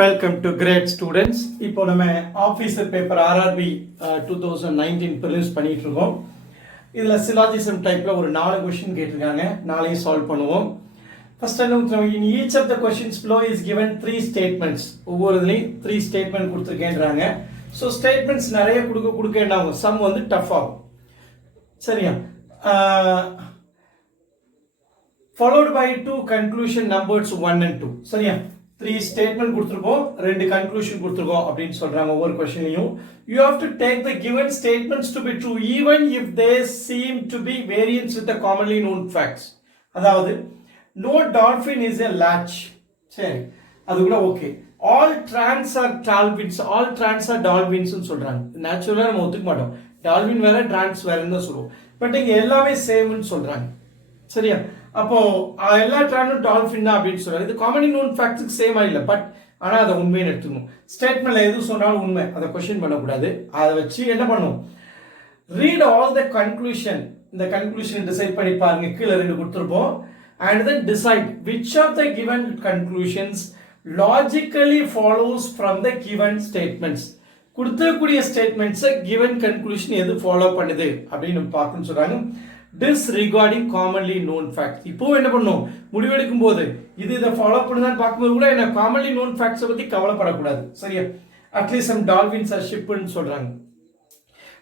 Welcome to great students. இப்போ நம்ம officer paper RRB 2019 prelims பண்ணிட்டு இருக்கோம். இதில் சிலாஜிசம் டைப்பில் ஒரு 4 கொஸ்டின் கேட்டிருக்காங்க. 4ஐயும் சால்வ் பண்ணுவோம். ஃபர்ஸ்ட் என்ன, in each of the questions below is given 3 statements. ஒவ்வொரு இதுலையும் 3 ஸ்டேட்மெண்ட் கொடுத்துருக்கேன்றாங்க. ஸோ ஸ்டேட்மெண்ட்ஸ் நிறைய கொடுக்க என்ன ஆகும், சம் வந்து டஃப் ஆகும். சரியா? Followed by 2 conclusion numbers 1 and 2. சரியா? 3 ஸ்டேட்மெண்ட் கொடுத்துருக்கோம், 2 கன்க்ளூஷன் கொடுத்துருக்கோம் அப்படின்னு சொல்றாங்க. ஒவ்வொரு கொஸ்டின்லையும் you have to take the given statements to be true even if they seem to be variants with the commonly known facts. அதாவது no dolphin is a latch. சரி, அது கூட okay. all trans are dolphins, all trans are dolphins னு சொல்றாங்க. நேச்சுரலா நம்ம ஒத்துக்க மாட்டோம், டால்பின் வேற டிரான்ஸ் வேறன்னு தான் சொல்லுவோம். பட் இங்க எல்லாமே சேம்னு சொல்றாங்க. சரியா? அப்போ எல்லா டிரானும் டால்ஃபின் தான் அப்படின்னு சொல்றாரு. இது காமன்லி நோன் ஃபேக்ட்ஸ்க்கு சேமா இல்லை, பட் ஆனால் அதை உண்மைன்னு எடுத்துக்கணும். ஸ்டேட்மெண்ட்ல எது சொன்னாலும் உண்மை, அதை கொஸ்டின் பண்ணக்கூடாது. அதை வச்சு என்ன பண்ணும், ரீட் ஆல் த கன்க்ளூஷன். இந்த கன்க்ளூஷன் டிசைட் பண்ணி பாருங்க, கீழே 2 கொடுத்துருப்போம். And then decide which of the given conclusions logically follows from the given statements. கொடுத்தக்கூடிய ஸ்டேட்மெண்ட்ஸை கிவன் கன்க்ளூஷன் எது ஃபாலோ பண்ணுது அப்படின்னு பார்க்கணும்னு சொல்றாங்க. disregarding commonly known facts. இப்போ என்ன பண்ணும், முடிவெடுக்கும் போது இது இதை ஃபாலோ பண்ணுதான்னு பார்க்கும்போது கூட என்ன காமன்லி நோன் ஃபேக்ட்ஸை பத்தி கவலைப்படக்கூடாது. சரியா? அட்லீஸ்ட் சம் டால்பின்ஸ் ஆர் ஷிப்னு சொல்றாங்க.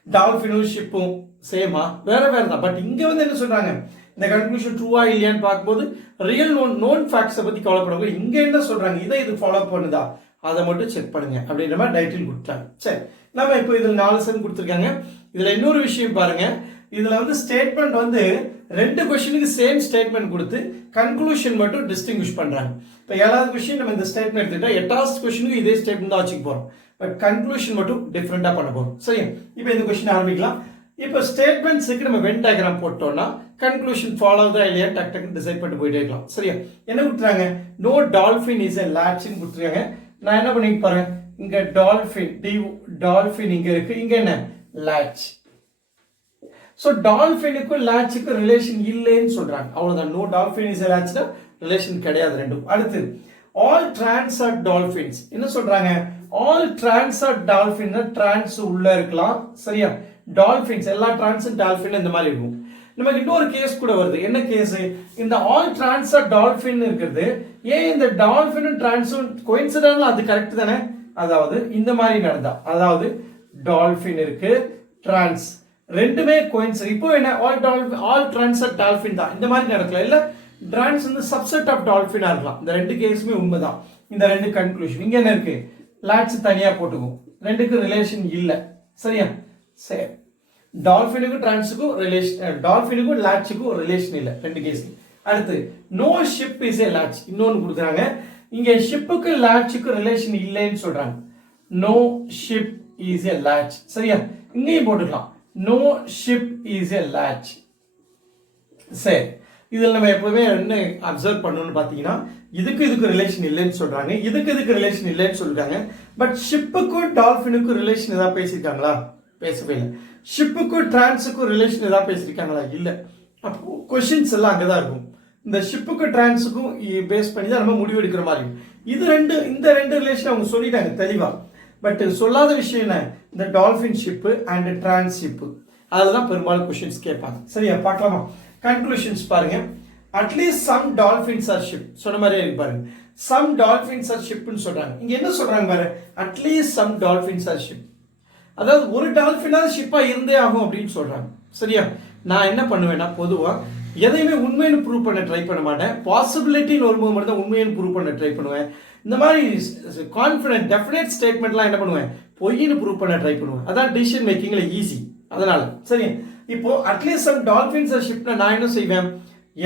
டால்பினும் ஷிப்பும் சேமா வேற வேற தான். பட் இங்க வந்து என்ன சொல்றாங்க, இந்த கன்க்ளூஷன் ட்ரூவா இல்லையான்னு பார்க்கும்போது ரியல் நோன் ஃபேக்ட்ஸை பத்தி கவலைப்படக்கூடாது. இங்க என்ன சொல்றாங்க, இதை இது ஃபாலோ பண்ணுதா அதை மட்டும் செக் பண்ணுங்க அப்படின்ற மாதிரி டைட்டில் கொடுத்தாங்க. சரி, நம்ம இப்போ இதுல 4 சம் கொடுத்துருக்காங்க. இதுல இன்னொரு விஷயம் பாருங்க, இதுல வந்து ஸ்டேட்மெண்ட் வந்து 2 கொஸ்டினுக்கு சேம் ஸ்டேட்மெண்ட் கொடுத்து கன்க்ளூஷன் மட்டும் டிஸ்டிங்விஷ் பண்றாங்க. இப்போ 7வது கொஸ்டின் நம்ம இந்த ஸ்டேட்மெண்ட் எடுத்துட்டா 8வது கொஸ்டினுக்கு இதே ஸ்டேட்மெண்ட் தான் வச்சுக்க போறோம். பட் கன்க்ளூஷன் மட்டும் டிஃப்ரெண்டா பண்ண போறோம். சரியா? இப்போ இந்த கொஸ்டின் ஆரம்பிக்கலாம். இப்போ ஸ்டேட்மெண்ட்ஸுக்கு நம்ம வென் டயக்ராம் போட்டோம்னா கன்க்ளூஷன் ஃபாலோ ஆகுதா இல்லையா டக் டக்கு டிசைட் பண்ணிட்டு போயிட்டே இருக்கலாம். சரியா? என்ன கொடுத்துறாங்க, நோ டால்ஃபின் இஸ் எ லாட்ச்னு கொடுத்துருக்காங்க. நான் என்ன பண்ணி பாருங்க, இங்க டால்ஃபின் இங்க இருக்கு, இங்க என்ன லாட்ச். சோ டால்ஃபினுக்கும் லாட்சுக்கும் ரிலேஷன் இல்லைன்னு சொல்றாங்க. அவ்வளவுதான். நோ டால்ஃபின் இஸ் எ லாட்ச்னா ரிலேஷன் கிடையாது ரெண்டும். அடுத்து ஆல் டிரான்ஸ் ஆர் டால்ஃபின்ஸ். என்ன சொல்றாங்க, all trams are dolphin, trams உள்ள இருக்கலாம். சரியா? டால்ஃபின்ஸ் எல்லா டிரான்ஸும் டால்ஃபின் இந்த மாதிரி இருக்கும். நமக்கு இன்னொரு கேஸ் கூட வருது. என்ன கேஸ், இந்த ஆல் டிரான்ஸ் ஆர் டால்ஃபின் இருக்கிறது, ஏன் இந்த டால்ஃபினும் டிரான்ஸும் கோயின்சிடென்டலா அது கரெக்ட் தானே. அதாவது இந்த மாதிரி நடந்தா, அதாவது டால்ஃபின் இருக்கு, டிரான்ஸ் ரெண்டுமே கோயின்சிடென்ட். இப்போ என்ன, ஆல் டிரான்ஸ் ஆர் டால்ஃபின் தான் இந்த மாதிரி நடக்கலாம். இல்ல டிரான்ஸ் வந்து சப்செட் ஆஃப் டால்ஃபினா இருக்கலாம். இந்த 2 கேஸுமே உண்மைதான். இந்த 2 கன்க்ளூஷன் இங்க என்ன இருக்கு, லாட்ச் தனியா போட்டுக்கும், 2க்கு ரிலேஷன் இல்ல. சரியா? சரி, டால்ஃபினுக்கும் டிரான்ஸுக்கும் ரிலேஷன், டால்ஃபினுக்கும் லாட்சுக்கும் ரிலேஷன் இல்ல 2 கேஸ்ல. அடுத்து no ship is a latch. இன்னொன்னு கொடுக்குறாங்க, இங்க ஷிப்புக்கு லாட்சுக்கு ரிலேஷன் இல்லைன்னு சொல்றாங்க. No ship is a latch. சரியா? இங்கேயும் போட்டுக்கலாம், no ship is a latch. சரி, இதில் நம்ம எப்பவுமே என்ன அப்சர்வ் பண்ணணும்னு பார்த்தீங்கன்னா, இதுக்கு ரிலேஷன் இல்லைன்னு சொல்றாங்க, இதுக்கு ரிலேஷன் இல்லைன்னு சொல்றாங்க. பட் ஷிப்புக்கும் டால்ஃபினுக்கும் ரிலேஷன் ஏதாவது பேசியிருக்காங்களா? பேசவே இல்லை. ஷிப்புக்கும் டிரான்ஸுக்கும் ரிலேஷன் ஏதாவது பேசியிருக்காங்களா? இல்லை. அப்போ கொஸ்டின்ஸ் எல்லாம் அங்கதான் இருக்கும். இந்த ஷிப்புக்கும் டிரான்ஸுக்கும் பேஸ் பண்ணி தான் நம்ம முடிவு எடுக்கிற மாதிரி. இந்த ரெண்டு ரிலேஷன் அவங்க சொல்லிட்டாங்க தெளிவா. பட் சொல்லாத விஷயம் என்ன, இந்த dolphin ship and trans ship, அதுதான் பெரும்பாலும் கொஸ்டின்ஸ் கேட்பாங்க. சரியா? பார்க்கலாமா? கன்க்ளூஷன்ஸ் பாருங்க. At least some dolphins are ship சொன்ன மாதிரியே இருக்கு பாருங்க. சம் டால்ஃபின்ஸ் ஆர் ஷிப்னு சொல்றாங்க. இங்க என்ன சொல்றாங்க பாரு, at least some dolphins are ship. அதாவது ஒரு டால்ஃபினாவது ஷிப்பா இருந்தே ஆகும் அப்படின்னு சொல்றாங்க. சரியா? நான் என்ன பண்ணுவேன்னா, பொதுவா எதையுமே உண்மைன்னு ப்ரூவ் பண்ண ட்ரை பண்ண மாட்டேன். பாசிபிலிட்டின்னு வரும்போது மட்டும் தான் உண்மைன்னு ப்ரூவ் பண்ண ட்ரை பண்ணுவேன். இந்த மாதிரி கான்ஃபிடென்ட் டெஃபினட் ஸ்டேட்மெண்ட்லாம் என்ன பண்ணுவேன், பொய்ன்னு ப்ரூவ் பண்ண ட்ரை பண்ணுவேன். அதான் டிசிஷன் மேக்கிங்ல ஈஸி. அதனால சரி, இப்போ அட்லீஸ்ட் சம் டால்ஃபின்ஸ் ஆர் ஷிப்னா நான் என்ன செய்வேன்,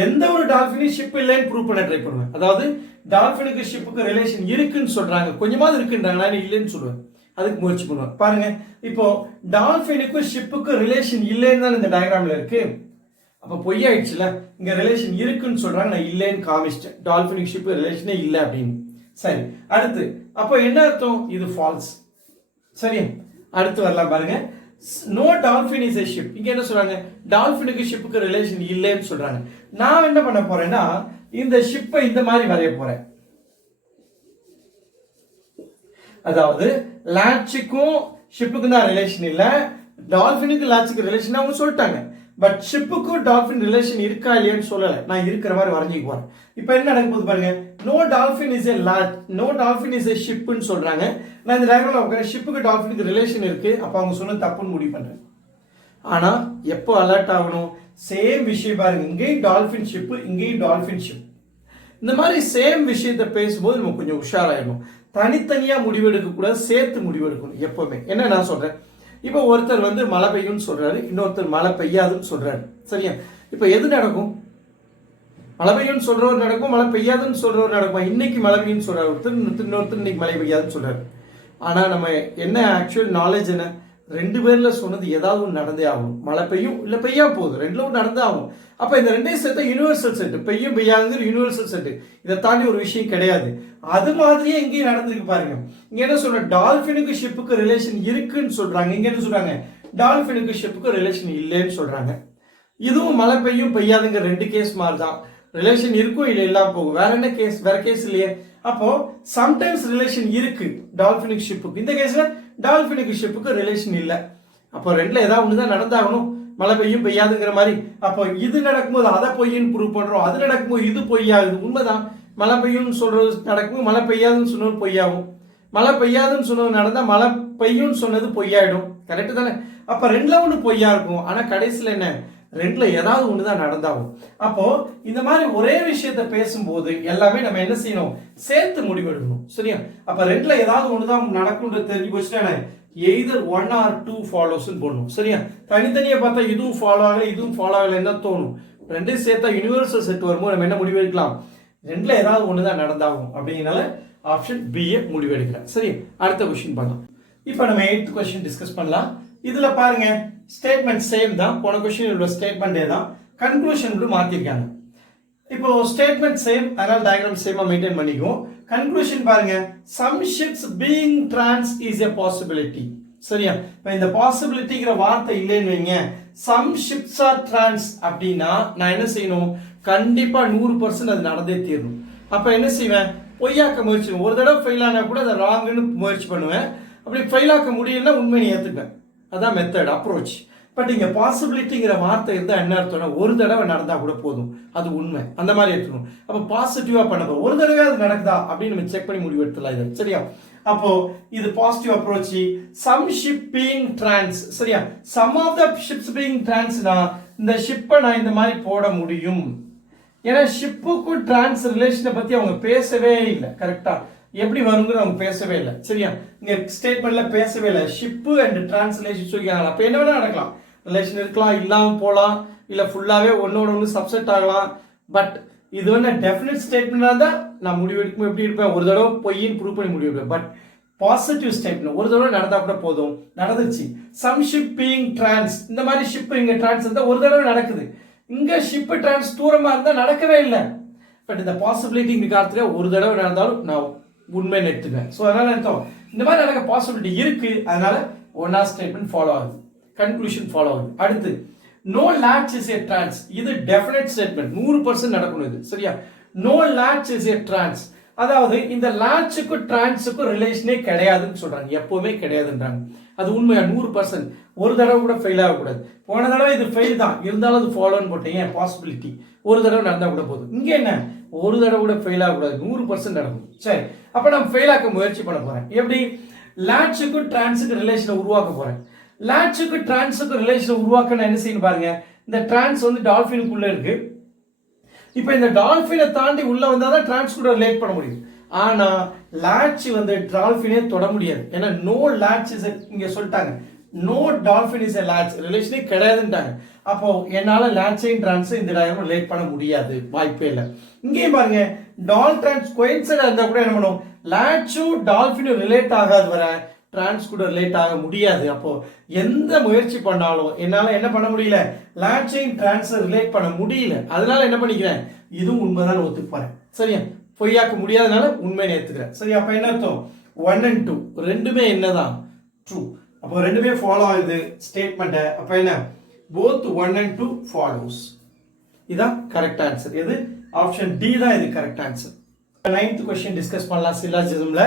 எந்த ஒரு டால்ஃபினும் ஷிப் இல்லைன்னு ப்ரூவ் பண்ண ட்ரை பண்ணுவேன். அதாவது டால்ஃபினுக்கு ஷிப்புக்கு ரிலேஷன் இருக்குன்னு சொல்றாங்க, கொஞ்சமாவது இருக்குன்றாங்க, நான் இல்லைன்னு சொல்லுவேன். அதுக்கு முயற்சி பண்ணுவேன். பாருங்க, இப்போ டால்ஃபினுக்கும் ஷிப்புக்கு ரிலேஷன் இல்லைன்னு தான் இந்த டயக்ராம்ல இருக்கு. அப்ப பொய் ஆயிடுச்சுல. இங்க ரிலேஷன் இருக்குன்னு சொல்றாங்க, நான் இல்லைன்னு காமிச்சிட்டேன். டால்ஃபினுக்கு ஷிப்பு ரிலேஷனே இல்லை அப்படின்னு. சரி, அடுத்து அப்போ என்ன அர்த்தம், இது ஃபால்ஸ். சரி, அடுத்து வரலாம் பாருங்க. No dolphin is a ship. இங்க என்ன சொல்றாங்க, டால்ஃபினுக்கு ஷிப்புக்கு ரிலேஷன் இல்லைன்னு சொல்றாங்க. நான் என்ன பண்ண போறேன்னா, இந்த ஷிப்பை இந்த மாதிரி வரைய போறேன். அதாவது லாட்சுக்கும் ஷிப்புக்கும் தான் ரிலேஷன் இல்ல, டால்பினுக்கு லாட்சுக்கு ரிலேஷன் அவங்க சொல்லிட்டாங்க. பட் ஷிப்புக்கும் டால்பின் ரிலேஷன் இருக்கா இல்லையான்னு சொல்லல, நான் இருக்கிற மாதிரி வரைஞ்சிக்கு போறேன். இப்போ என்ன நடக்க போகுது பாருங்க, no dolphin is a latch, no dolphin is a ஷிப்னு சொல்றாங்க. நான் இந்த டயக்ராம்ல உட்கார ஷிப்புக்கு டால்பினுக்கு ரிலேஷன் இருக்கு, அப்ப அவங்க சொன்ன தப்புன்னு முடிவு பண்றேன். ஆனா எப்போ அலர்ட் ஆகணும், சேம் விஷயம் பாருங்க, இங்கேயும் டால்பின் ஷிப் இங்கேயும் டால்பின் ஷிப். இந்த மாதிரி சேம் விஷயத்தை பேசும்போது நம்ம கொஞ்சம் உஷாராயிடணும். தனித்தனியா முடிவெடுக்க கூடாது, சேர்த்து முடிவெடுக்கணும் எப்பவுமே. என்ன நான் சொல்றேன், இப்போ ஒருத்தர் வந்து மழை பெய்யும்னு சொல்றாரு, இன்னொருத்தர் மழை பெய்யாதுன்னு சொல்றாரு, சரியா? இப்போ எது நடக்கும்? மழை பெய்யும்னு சொல்றவர் நடக்கும், மழை பெய்யாதுன்னு சொல்றவர் நடக்கும். இன்னைக்கு மழை பெய்யும்னு சொல்றாரு ஒருத்தர், இன்னொருத்தர் இன்னைக்கு மழை பெய்யாதுன்னு சொல்றாரு. ஆனா நம்ம என்ன ஆக்சுவல் நாலேஜ் என்ன, ரெண்டு பேர்ல சொன்னது ஏதாவது ஒன்று நடந்தே ஆகும். மழை பெய்யும் இல்ல பெய்யாம போகுது, ரெண்டுல ஒன்று நடந்தே ஆகும். அப்ப இந்த ரெண்டையும் சேர்த்தா யூனிவர்சல் செட், பெய்யும் பெய்யாதுங்கிற யூனிவர்சல் செட், இதை தாண்டி ஒரு விஷயம் கிடையாது. அது மாதிரியே இங்கேயும் நடந்திருக்கு பாருங்க. இங்க என்ன சொல்ற, டால்பினுக்கு ஷிப்புக்கு ரிலேஷன் இருக்குன்னு சொல்றாங்க, இங்க என்ன சொல்றாங்க, டால்பினுக்கு ஷிப்புக்கு ரிலேஷன் இல்லைன்னு சொல்றாங்க. இதுவும் மழை பெய்யும் பெய்யாதுங்கிற ரெண்டு கேஸ் மாதிரி தான், ரிலேஷன் இருக்கும் இல்லை இல்லாம போகும். வேற என்ன கேஸ், வேற கேஸ் இல்லையே. அப்போ சம்டைம்ஸ் ரிலேஷன் இருக்கு டால்பினுக்கு ஷிப்புக்கு, இந்த கேஸ்ல டால்பினுக்கு ஷிப்புக்கு ரிலேஷன் இல்லை. அப்போ ரெண்டுல ஏதாவது ஒண்ணுதான் நடந்தாகணும், மழை பெய்யும் பெய்யாதுங்கிற மாதிரி. அப்போ இது நடக்கும்போது அதை பொய்ன்னு ப்ரூவ் பண்றோம், அது நடக்கும்போது இது பொய்யாகுது. உண்மைதான், மழை பெய்யும்னு சொல்றது நடக்கும்போது மழை பெய்யாதுன்னு சொன்னது பொய்யாகும், மழை பெய்யாதுன்னு சொன்னது நடந்தா மழை பெய்யும்னு சொன்னது பொய்யாயிடும். கரெக்டு தானே? அப்ப ரெண்டுல ஒண்ணு பொய்யா இருக்கும், ஆனா கடைசியில என்ன, ரெண்டுல ஏதாவது ஒண்ணுதான் நடந்தாகும். அப்போ இந்த மாதிரி ஒரே விஷயத்த பேசும்போது எல்லாமே நம்ம என்ன செய்யணும், சேர்த்து முடிவெடுக்கணும், சரியா? அப்ப ரெண்டுல ஏதாவது ஒண்ணுதான் நடக்கும்ன்றது தெரிஞ்சு போச்சுன்னா எய்தர் 1 or 2 ஃபாலோஸ்ன்னு போடணும், சரியா? தனித்தனியா பார்த்தா இதுவும் ஃபாலோ ஆகல இதுவும் ஃபாலோ ஆகல என்ன தோணும், ரெண்டையும் சேர்த்தா யூனிவர்சல் செட் வரும்போது நம்ம என்ன முடிவெடுக்கலாம், ரெண்டுல ஏதாவது ஒண்ணுதான் நடந்தாகும். அப்படிங்கனால ஆப்ஷன் பி முடிவெடுக்கிறேன். சரி, அடுத்த கொஸ்டின் பண்ணலாம். இப்போ நம்ம 8th கொஸ்டின் டிஸ்கஸ் பண்ணலாம். இதுல பாருங்க, ஸ்டேட்மெண்ட் சேம் தான், போன கொஸ்டின் உள்ள ஸ்டேட்மெண்டே தான், கன்க்ளூஷன் மாத்திருக்காங்க. இப்போ ஸ்டேட்மெண்ட் சேம், அதனால டயக்ராம் சேமா மெயின்டைன் பண்ணிக்குவோம். கன்க்ளூஷன் பாருங்க, some ships being trans is a possibility, சரியா? இப்போ இந்த பாசிபிலிட்டிங்கிற வார்த்தை இல்லைன்னு வைங்க, some ships are trans அப்படின்னா நான் என்ன செய்யணும், கண்டிப்பா 100% அது நடந்தே தீரணும். அப்ப என்ன செய்வேன், பொய்யாக்க முயற்சி, ஒரு தடவை ஃபெயில் ஆனா கூட அதை ராங்னு முயற்சி பண்ணுவேன். அப்படி ஃபெயில் ஆக்க முடியலன்னா உண்மையை ஏத்துப்பேன், அதான் மெத்தட் அப்ரோச். பட் இங்க பாசிபிலிட்டிங்கிற வார்த்தை இருந்தா என்ன அர்த்தம்னா, ஒரு தடவை நடந்தா கூட போதும், அது உண்மை, அந்த மாதிரி எடுத்துக்கணும். அப்ப பாசிட்டிவா பண்ண போறோம், ஒரு தடவை அது நடக்குதா அப்படின்னு நம்ம செக் பண்ணி முடிவு எடுத்துலாம் இது, சரியா? அப்போ இது positive approach. Some ship being trams, சரியா? Some of the ships being டிரான்ஸ்னா இந்த ஷிப்பை நான் இந்த மாதிரி போட முடியும். ஏன்னா ஷிப்புக்கும் டிரான்ஸ் ரிலேஷனை பத்தி அவங்க பேசவே இல்லை, கரெக்டா? எப்படி வருங்கிற அவங்க பேசவே இல்லை, சரியா? இங்க ஸ்டேட்மெண்ட்ல பேசவே இல்லை, ஷிப்பு அண்ட் டிரான்ஸ்லேஷன் சொல்லிக்காங்க. அப்ப என்ன வேணா நடக்கலாம், ரிலேஷன் இருக்கலாம், இல்லாம போலாம், இல்ல ஃபுல்லாவே ஒன்னோட ஒன்று சப்செட் ஆகலாம். பட் இது வந்து டெஃபினட் ஸ்டேட்மெண்டா தான் நான் முடிவெடுக்கும் எப்படி இருப்பேன், ஒரு தடவை பொய்ன்னு ப்ரூவ் பண்ணி முடிவெடுப்பேன். பட் பாசிட்டிவ் ஸ்டேட்மெண்ட் ஒரு தடவை நடந்தா கூட போதும், நடந்துச்சு. சம் ஷிப் பீயிங் டிரான்ஸ், இந்த மாதிரி ஷிப் இங்க டிரான்ஸ் இருந்தா ஒரு தடவை நடக்குது, இங்க ஷிப் டிரான்ஸ் தூரமா இருந்தா நடக்கவே இல்லை. பட் இந்த பாசிபிலிட்டி காலத்துல ஒரு தடவை நடந்தாலும் நான் உண்மை எடுத்துக்குவேன். ஸோ அதனால அர்த்தம் இந்த மாதிரி நடக்க பாசிபிலிட்டி இருக்கு, அதனால ஒன்னா ஸ்டேட்மெண்ட் ஃபாலோ ஆகுது, கன்க்ளூஷன் ஃபாலோ ஆகுது. அடுத்து no latch is a trans, இது டெஃபினட் ஸ்டேட்மெண்ட், 100% நடக்கணும் இது, சரியா? No latch is a trans, அதாவது இந்த latchக்கும் டிரான்ஸுக்கும் ரிலேஷனே கிடையாதுன்னு சொல்றாங்க, எப்பவுமே கிடையாதுன்றாங்க. அது உண்மையா 100%, ஒரு தடவை கூட ஃபெயில் ஆகக்கூடாது. போன தடவை இது ஃபெயில் தான், இருந்தாலும் அது ஃபாலோன்னு போட்டீங்க, பாசிபிலிட்டி ஒரு தடவை நடந்தா கூட போதும். இங்க என்ன, ஒரு தடவை கூட ஃபெயில் ஆகக்கூடாது, 100% நடக்கும். சரி, அப்ப நான் ஃபெயில் ஆக்க முயற்சி பண்ண போறேன். எப்படி, latchக்கும் டிரான்ஸுக்கு ரிலேஷனை உருவாக்க போறேன். latchக்கு டிரான்ஸுக்கு ரிலேஷனை உருவாக்க நான் என்ன செய்யணும் பாருங்க, இந்த டிரான்ஸ் வந்து டால்பினுக்குள்ள இருக்கு. இப்போ இந்த டால்பினை தாண்டி உள்ள வந்தாதான் டிரான்ஸ் கூட ரிலேட் பண்ண முடியும். ஆனா latch வந்து டால்பினே தொட முடியாது, ஏன்னா நோ latch இஸ் இங்க சொல்லிட்டாங்க, no dolphin is a latch, ரிலேஷனே கிடையாதுன்றாங்க. அப்போ என்னால latchையும் டிரான்ஸ் இந்த டயக்ராம் ரிலேட் பண்ண முடியாது, வாய்ப்பே இல்லை. இங்கேயும் பாருங்க, டால் டிரான்ஸ் கோயின்சைடா இருந்தா கூட என்ன பண்ணும், latchும் டால்பினும் ரிலேட் ஆகாது வர டிரான்ஸ் கூட ரிலேட் ஆக முடியாது. அப்போ எந்த முயற்சி பண்ணாலும் என்னால என்ன பண்ண முடியல, latchையும் டிரான்ஸ் ரிலேட் பண்ண முடியல. அதனால என்ன பண்ணிக்கிறேன், இதுவும் உண்மைதான் ஒத்துப்பறேன், சரியா? பொய்யாக்க முடியாதனால உண்மையை ஏத்துக்கிறேன், சரி? அப்ப என்ன அர்த்தம், 1 and 2 ரெண்டுமே என்னதான் ட்ரூ. அப்போ ரெண்டுமே ஃபாலோ ஆகுது ஸ்டேட்மெண்ட். அப்ப என்ன, both 1 and 2 follows. இதான் கரெக்ட் ஆன்சர். எது, ஆப்ஷன் டி தான் இது correct answer. 9th question discuss பண்ணலாம். சிலாஜிசம்ல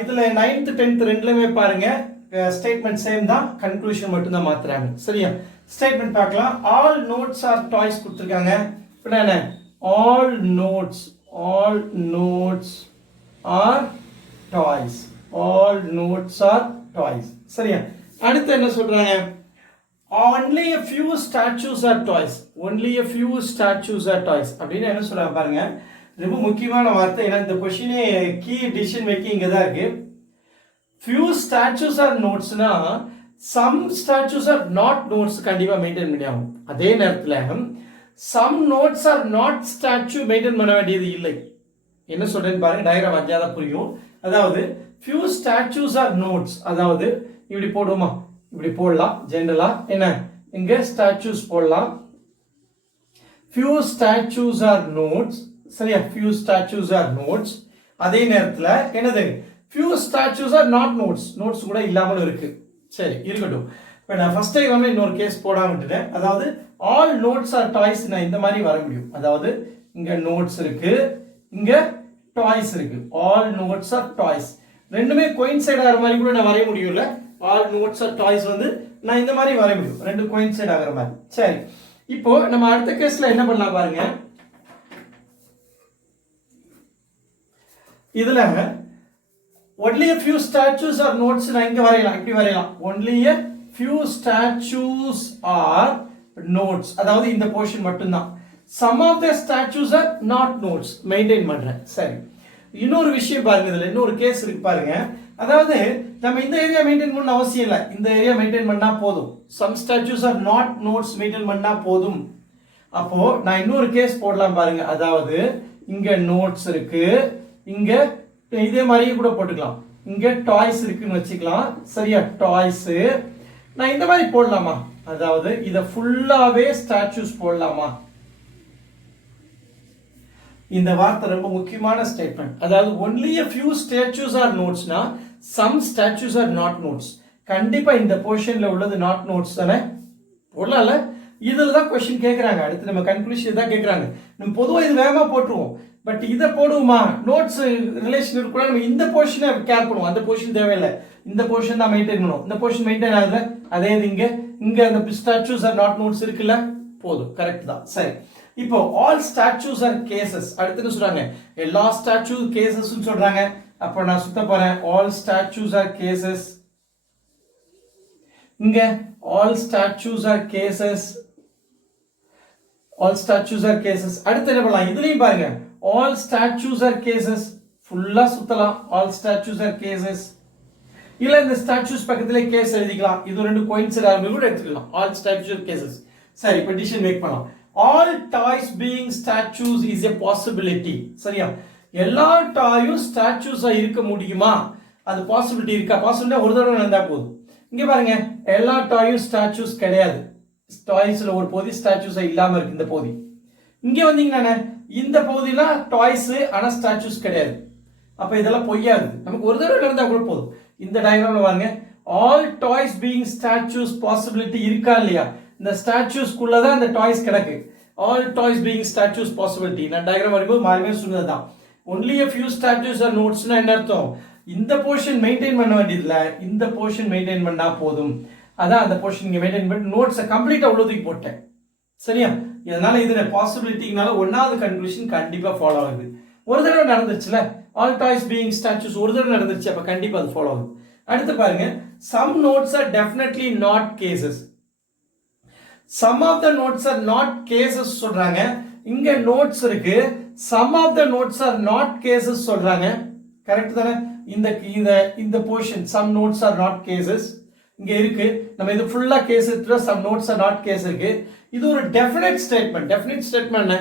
இதுல 9th 10th ரெண்டுலயுமே பாருங்க ஸ்டேட்மெண்ட் சேம் தான், கன்க்ளூஷன் மட்டும் தான் மாத்துறாங்க. சரியா? ஸ்டேட்மெண்ட் பார்க்கலாம். ஆல் நோட்ஸ் ஆர் டாய்ஸ் கொடுத்துருக்காங்க. இப்போ என்ன, all notes are toys, all notes are toys. சரியா? அடுத்து என்ன சொல்றாங்க, only a few statues are toys, only a few statues are toys அப்படின்னு என்ன சொல்றாங்க பாருங்க. ரொம்ப முக்கியமான வார்த்தை. ஏன்னா இந்த கொஸ்டினே கீ டிசிஷன் மேக்கிங் இங்க தான் இருக்கு. few statues are notesனா some statues are not notes கண்டிப்பா மெயின்டைன் பண்ணி ஆகும். அதே நேரத்துல some notes are not statue maintain பண்ண வேண்டியது இல்லை. என்ன சொல்றேன்னு பாருங்க, டயக்ராம் வச்சாதான் புரியும். அதாவது few statues are notes, அதாவது இப்படி போடுவோமா, இப்படி போடலாம். ஜெனரலா என்ன, இங்க statues போடலாம். few statues are notes. சரியா? few statues are notes. அதே நேரத்துல என்னது, few statues are not notes, notes கூட இல்லாமல் இருக்கு. சரி, இருக்கட்டும். இப்போ நான் ஃபர்ஸ்ட் டைம் இன்னொரு கேஸ் போடாம விட்டுட்டேன். அதாவது all notes are toys நான் இந்த மாதிரி வர முடியும். அதாவது இங்க notes இருக்கு, இங்க toys இருக்கு. all notes are toys ரெண்டுமே கோயின்சைட் ஆகிற மாதிரி கூட நான் வரைய முடியும்ல. all notes are toys வந்து நான் இந்த மாதிரி வரைய முடியும், ரெண்டு கோயின்சைட் ஆகிற மாதிரி. சரி, இப்போ நம்ம அடுத்த கேஸ்ல என்ன பண்ணலாம் பாருங்க. இதுல only a few statues are notes நான் இங்க வரையலாம், இப்படி வரையலாம். only a few statues are notes, அதாவது இந்த போர்ஷன் மட்டும்தான். some of the statues are not notes maintain பண்றேன். சரி, இன்னொரு விஷயம் பாருங்க, இதுல இன்னொரு கேஸ் இருக்கு பாருங்க. அதாவது நம்ம இந்த ஏரியா மெயின்டைன் பண்ண அவசியம் இல்லை, இந்த ஏரியா மெயின்டைன் பண்ணா போதும். some statues are not notes maintain பண்ணா போதும். அப்போ நான் இன்னொரு கேஸ் போடலாம் பாருங்க. அதாவது இங்க நோட்ஸ் இருக்கு, இங்க இதே மாதிரி கூட போட்டுக்கலாம். இங்க டாய்ஸ் இருக்குன்னு வச்சுக்கலாம். சரியா? டாய்ஸ் நான் இந்த மாதிரி போடலாமா, அதாவது இத ஃபுல்லாவே ஸ்டாச்சுஸ் போடலாமா? இந்த வார்த்தை ரொம்ப முக்கியமான ஸ்டேட்மெண்ட். அதாவது only a few statues are notesனா some statues are not notes. கண்டிப்பா இந்த போர்ஷன்ல உள்ளது not notes தானே, போடலாம்ல. இதுல தான் क्वेश्चन கேக்குறாங்க. அடுத்து நம்ம கன்க்ளூஷன் தான் கேக்குறாங்க. நம்ம பொதுவா இது வேகமா போட்டுருவோம், பட் இத போடுவோமா, நோட்ஸ் ரிலேஷன் இருக்குள்ள நம்ம இந்த போர்ஷனை கேர் பண்ணுவோம். அந்த போர்ஷன் தேவையில்லை, இந்த போர்ஷன் தான் மெயின்டைன் பண்ணுவோம். இந்த போர்ஷன் மெயின்டைன் ஆகுது. அதே இங்க இங்க அந்த statues are not notes இருக்குல்ல, போதும். கரெக்ட் தான். சரி, இப்போ all statues are cases. அடுத்து என்ன சொல்றாங்க, எல்லா ஸ்டாச்சு கேசஸ் சொல்றாங்க. அப்ப நான் சுத்த போறேன். all statues are cases. இங்க all statues are cases, all statues are cases. அடுத்து என்ன பண்ணலாம், இதுலயும் பாருங்க all statues are cases, ஃபுல்லா சுத்தலாம். all statues are cases. இல்ல இந்த ஸ்டாச்சுஸ் பக்கத்துல கேஸ் எழுதிக்கலாம். இது ரெண்டு கோயின்சைட் ஆகுது கூட எடுத்துக்கலாம். all statues are cases. சரி, இப்போ டிசிஷன் மேக் பண்ணலாம். all toys being statues is a possibility. சரியா? எல்லா டாயும் ஸ்டாச்சுஸா இருக்க முடியுமா, அது பாசிபிலிட்டி இருக்கா? பாசிபிலிட்டி ஒரு தடவை நடந்தா போதும். இங்க பாருங்க, எல்லா டாயும் ஸ்டாச்சுஸ் கிடையாது. டாய்ஸ்ல ஒரு பகுதி ஸ்டாச்சுஸா இல்லாம இருக்கு. இந்த பகுதி இங்க வந்தீங்கன்னா இந்த பகுதியில டாய்ஸ் ஆனா ஸ்டாச்சுஸ் கிடையாது. அப்ப இதெல்லாம் பொய்யாது. நமக்கு ஒரு தடவை நடந்தா கூட போதும். இந்த டயக்ராம்ல பாருங்க, all toys being statues possibility இருக்கா இல்லையா? இந்த ஸ்டாச்சுஸ்க்குள்ள தான் இந்த டாய்ஸ் கிடக்கு. all toys being statues possibility நான் டயக்ராம் வரையும்போது மாறிமே சொன்னதுதான். only a few statues are notesனா என்ன அர்த்தம், இந்த போர்ஷன் மெயின்டைன் பண்ண வேண்டியதில்ல, இந்த போர்ஷன் மெயின்டைன் பண்ணா போதும். அதான் அந்த போர்ஷன் இங்க மெயின்டைன் பண்ணி நோட்ஸை கம்ப்ளீட்டா உள்ளதுக்கு போட்டேன். சரியா? இதனால இதுல பாசிபிலிட்டினால ஒன்னாவது கன்க்ளூஷன் கண்டிப்பா ஃபாலோ ஆகுது. ஒரு தடவை நடந்துச்சுல, all toys being statues ஒரு தடவை நடந்துச்சு, அப்ப கண்டிப்பா அது ஃபாலோ ஆகுது. அடுத்து பாருங்க, some notes are definitely not cases. some of the notes are not cases சொல்றாங்க. இங்க notes இருக்கு, some of the notes are not cases சொல்றாங்க. கரெக்ட் தானே? இந்த portion some notes are not cases இங்க இருக்கு. நம்ம இது ஃபுல்லா கேஸ் எடுத்துட்டா some notes are not case இருக்கு. இது ஒரு டெஃபினட் ஸ்டேட்மெண்ட். டெஃபினட் ஸ்டேட்மெண்ட்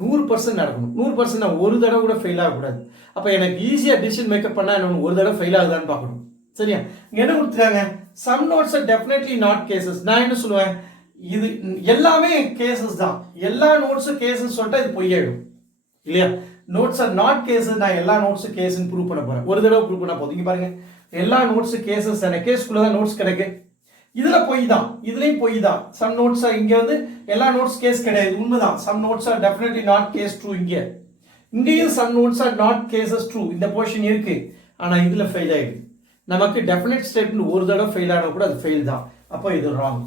100% நடக்கணும். 100% நான் ஒரு தடவை கூட ஃபெயில் ஆகக்கூடாது. அப்ப எனக்கு ஈஸியா டிசிஷன் மேக்கப் பண்ணா என்ன ஒரு தடவை ஃபெயில் ஆகுதான்னு பார்க்கணும். சரியா? இங்க என்ன கொடுத்துருக்காங்க, some notes are definitely not cases. நான் என்ன சொல்லுவேன், இது எல்லாமே கேசஸ் தான். எல்லா நோட்ஸும் கேசஸ் சொல்லிட்டா இது பொய்யாயிடும் இல்லையா? நோட்ஸ் ஆர் நாட் கேசஸ், நான் எல்லா நோட்ஸும் கேஸ்ன்னு ப்ரூவ் பண்ண போறேன். ஒரு தடவை ப்ரூவ் பண்ணா போதும். இங்க பாருங்க, எல்லா நோட்ஸும் கேசஸ் தானே, கேஸ்க்குள்ள தான் நோட்ஸ் கிடைக்கு. இதுல பொய் தான், இதுலயும் பொய் தான். சம் நோட்ஸ் இங்க வந்து எல்லா நோட்ஸ் கேஸ் கிடையாது, உண்மைதான். Some notes are definitely not case true. இங்கேயும் some notes are not cases true. இந்த போர்ஷன் இருக்கு, ஆனால் இதில் ஃபெயில் ஆகிடுது. நமக்கு டெஃபினட் ஸ்டேட்மெண்ட் ஒரு தடவை ஃபெயில் ஆனால் கூட அது ஃபெயில் தான். அப்போ இது ராங்.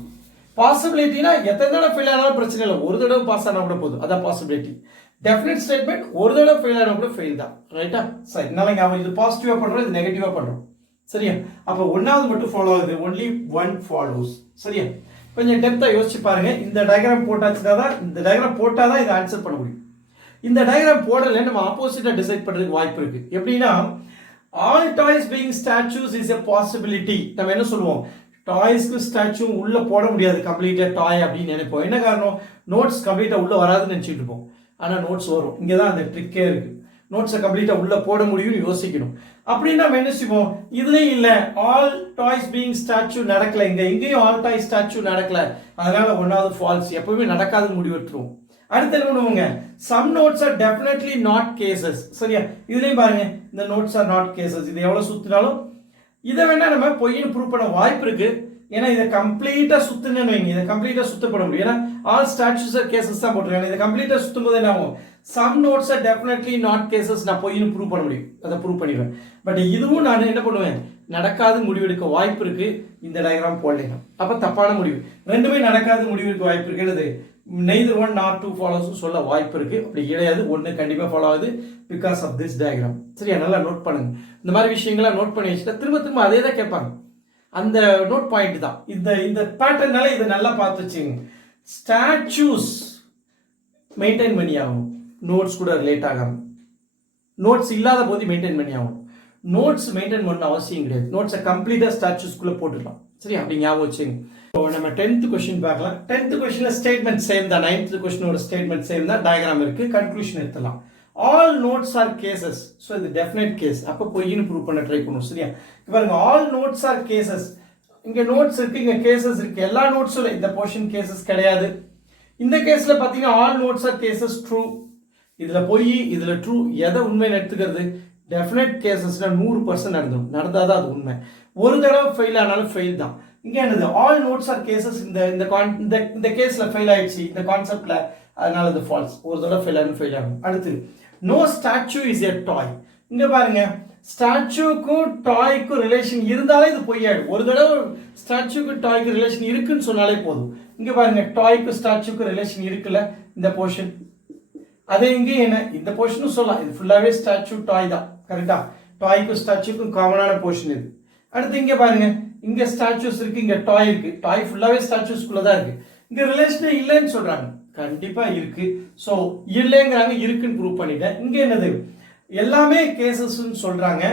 பாசிபிலிட்டினா எத்தனை தடவை ஃபெயில் ஆனாலும் பிரச்சனை இல்லை, ஒரு தடவை பாஸ் ஆனால் கூட போதும், அதான் பாசிபிலிட்டி. டெஃபினட் ஸ்டேட்மெண்ட் ஒரு தடவை ஃபெயில் ஆனால் கூட ஃபெயில் தான். ரைட்டா? சரி, நல்லா ஞாபகம். இது பாசிட்டிவாக பண்ணுறோம், இது நெகட்டிவாக பண்ணுறோம். சரியா? அப்போ ஒன்றாவது மட்டும் ஃபாலோ ஆகுது, ஒன்லி ஒன் ஃபாலோஸ். சரியா? கொஞ்சம் டெப்த்தாக யோசிச்சு பாருங்க. இந்த டயக்ராம் போட்டாச்சுன்னா தான், இந்த டயக்ராம் போட்டால் தான் இதை ஆன்சர் பண்ண முடியும். இந்த டயக்ராம் போடலை நம்ம ஆப்போசிட்டாக டிசைட் பண்ணுறதுக்கு வாய்ப்பு இருக்கு. எப்படின்னா, all toys being statues is a possibility. நம்ம என்ன சொல்லுவோம், டாய்ஸ்க்கு ஸ்டாச்சு உள்ள போட முடியாது கம்ப்ளீட்டா டாய் அப்படின்னு நினைப்போம். என்ன காரணம், நோட்ஸ் கம்ப்ளீட்டா உள்ள வராதுன்னு நினைச்சிட்டு இருப்போம். ஆனா நோட்ஸ் வரும். இங்கதான் அந்த ட்ரிக்கே இருக்கு. நோட்ஸை கம்ப்ளீட்டா உள்ள போட முடியும்னு யோசிக்கணும். அப்படின்னா நம்ம என்ன செய்வோம், இதுலயும் இல்ல ஆல் டாய்ஸ் பீயிங் ஸ்டாச்சு நடக்கல, இங்கேயும் ஆல் டாய் ஸ்டாச்சு நடக்கல, அதனால ஒன்னாவது ஃபால்ஸ், எப்பவுமே நடக்காதுன்னு முடிவெடுத்துருவோம். அடுத்து என்ன பண்ணுவோங்க, some notes are definitely not cases. சரியா? இதுலயும் பாருங்க, இந்த நோட்ஸ் ஆர் நாட் கேசஸ். இது எவ்வளவு சுத்தினாலும் இதை வேணா நம்ம பொய்ன்னு ப்ரூவ் பண்ண வாய்ப்பு இருக்கு. ஏன்னா இதை கம்ப்ளீட்டா சுத்துன்னு வைங்க, இதை கம்ப்ளீட்டா சுத்தப்பட முடியும். ஏன்னா ஆல் ஸ்டாச்சூஸ் ஆர் கேசஸ் தான் போட்டுருக்காங்க. இதை கம்ப்ளீட்டா சுத்தும் போது என்ன ஆகும், some notes are definitely not cases நான் பொய்ன்னு ப்ரூவ் பண்ண முடியும், அதை ப்ரூவ் பண்ணிடுவேன். பட் இதுவும் நான் என்ன பண்ணுவேன், நடக்காது முடிவெடுக்க வாய்ப்பு இருக்கு. இந்த டயக்ராம் போடலைங்க, அப்ப தப்பான முடிவு. ரெண்டுமே நடக்காது முடிவெடுக்க வாய்ப்பு இருக்கிறது. neither one nor two follows சொல்ல வாய்ப்பு இருக்கு. அப்படி கிடையாது, ஒன்று கண்டிப்பா ஃபாலோ ஆகுது பிகாஸ் ஆஃப் திஸ் டயக்ராம். சரியா? நல்லா நோட் பண்ணுங்க. இந்த மாதிரி விஷயங்களை நோட் பண்ணி வச்சுட்டா திரும்ப திரும்ப அதே தான் கேட்பாங்க. அந்த நோட் பாயிண்ட் தான் இந்த பேட்டர்னால இதை நல்லா பார்த்து வச்சுங்க. ஸ்டாச்சூஸ் மெயின்டைன் பண்ணி ஆகணும், நோட்ஸ் கூட ரிலேட் ஆகாம. நோட்ஸ் இல்லாத போது மெயின்டைன் பண்ணி ஆகணும். நோட்ஸ் மெயின்டைன் பண்ண அவசியம் கிடையாது. நோட்ஸை கம்ப்ளீட்டா ஸ்டாச்சூஸ்குள்ள போட்டுடலாம். சரி, அப்படி ஞாபகம் வச்சுங்க. நம்ம 10th கொஸ்டின் பார்க்கலாம். 10th கொஸ்டின்ல ஸ்டேட்மெண்ட் சேம் தான், 9th கொஸ்டினோட ஸ்டேட்மெண்ட் சேம் தான், டயக்ராம் இருக்கு, கன்க்ளூஷன் எடுத்துலாம். All notes are cases. So இது டெஃபினட் கேஸ், அப்போ பொய்ன்னு ப்ரூவ் பண்ண ட்ரை பண்ணுவோம். சரியா? பாருங்க, ஆல் நோட்ஸ் ஆர் கேசஸ். இங்க நோட்ஸ் இருக்கு, இங்க கேசஸ் இருக்கு. எல்லா நோட்ஸும் இந்த போர்ஷன் கேசஸ் கிடையாது. இந்த கேஸ்ல பாத்தீங்கன்னா all notes are cases true. இதுல பொய், இதுல ட்ரூ. எதை உண்மைன்னு எடுத்துக்கிறது, டெஃபினட் கேசஸ்ல 100% நடந்துடும். நடந்தாதான் அது உண்மை. ஒரு தடவை ஃபெயில் ஆனாலும் ஃபெயில் தான். இங்க என்னது, ஆல் நோட்ஸ் ஆர் கேசஸ். இந்த கேஸ்ல ஃபெயில் ஆயிடுச்சு இந்த கான்செப்ட்ல, அதனால இது ஃபால்ஸ். ஒரு தடவை ஃபெயில் ஆகும், ஃபெயில் ஆகும். அடுத்து, நோ ஸ்டாச்சு இஸ் எ டாய். இங்க பாருங்க, ஸ்டாச்சுக்கும் டாய்க்கும் ரிலேஷன் இருந்தாலே இது பொய்யாயிடும். ஒரு தடவை ஸ்டாச்சுக்கும் டாய்க்கு ரிலேஷன் இருக்குன்னு சொன்னாலே போதும். இங்க பாருங்க, டாய்க்கு ஸ்டாச்சுக்கும் ரிலேஷன் இருக்குல்ல, இந்த போர்ஷன். அதே இங்கே என்ன, இந்த போர்ஷனும் சொல்லலாம், இது ஃபுல்லாவே ஸ்டாச்சு டாய் தான். கரெக்டா? டாய்க்கும் ஸ்டாச்சுக்கும் காமனான போர்ஷன் இது. அடுத்து இங்க பாருங்க, இங்க ஸ்டாச்சூஸ் இருக்கு, இங்க டாய் இருக்கு. டாய் ஃபுல்லாவே ஸ்டாச்சூஸ்குள்ள தான் இருக்கு. இங்க ரிலேஷனே இல்லைன்னு சொல்றாங்க, கண்டிப்பா இருக்கு. சோ இல்லைங்கிறாங்க, இருக்குன்னு ப்ரூவ் பண்ணிட்டேன். இங்க என்னது, எல்லாமே கேசஸ்ன்னு சொல்றாங்க.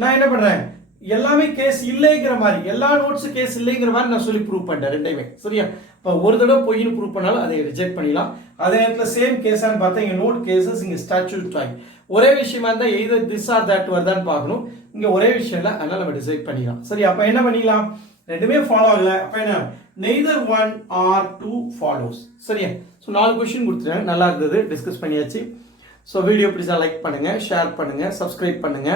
நான் என்ன பண்றேன், எல்லாமே கேஸ் இல்லைங்கிற மாதிரி, எல்லா நோட்ஸும் கேஸ் இல்லைங்கிற மாதிரி நான் சொல்லி ப்ரூவ் பண்ணிட்டேன் ரெண்டையுமே. சரியா? இப்போ ஒரு தடவை பொய்னு ப்ரூவ் பண்ணாலும் அதை ரிஜெக்ட் பண்ணிடலாம். அதே நேரத்தில் சேம் கேஸான்னு பார்த்தா இங்கே நோட் கேசஸ், இங்கே ஸ்டாச்சு டாய். ஒரே விஷயமா இருந்தால் எய்தர் திஸ் ஆர் தட் வருதான்னு பார்க்கணும். இங்கே ஒரே விஷயம் இல்லை, அதனால நம்ம டிசைட் பண்ணிக்கலாம். சரி, அப்போ என்ன பண்ணிக்கலாம், ரெண்டுமே ஃபாலோ ஆகல. அப்போ என்ன, neither one or two follows. சரியா? ஸோ 4 கொஸ்டின் கொடுத்துருங்க, நல்லா இருந்தது, டிஸ்கஸ் பண்ணியாச்சு. ஸோ வீடியோ பிடிச்சா லைக் பண்ணுங்க, ஷேர் பண்ணுங்க, சப்ஸ்கிரைப் பண்ணுங்க,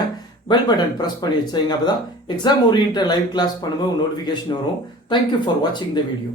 பெல் பட்டன் ப்ரெஸ் பண்ணி வச்சுங்க. அப்போ தான் எக்ஸாம் ஓரியன்ட் லைவ் கிளாஸ் பண்ணும்போது நோட்டிஃபிகேஷன் வரும். தேங்க்யூ ஃபார் வாட்சிங் த வீடியோ.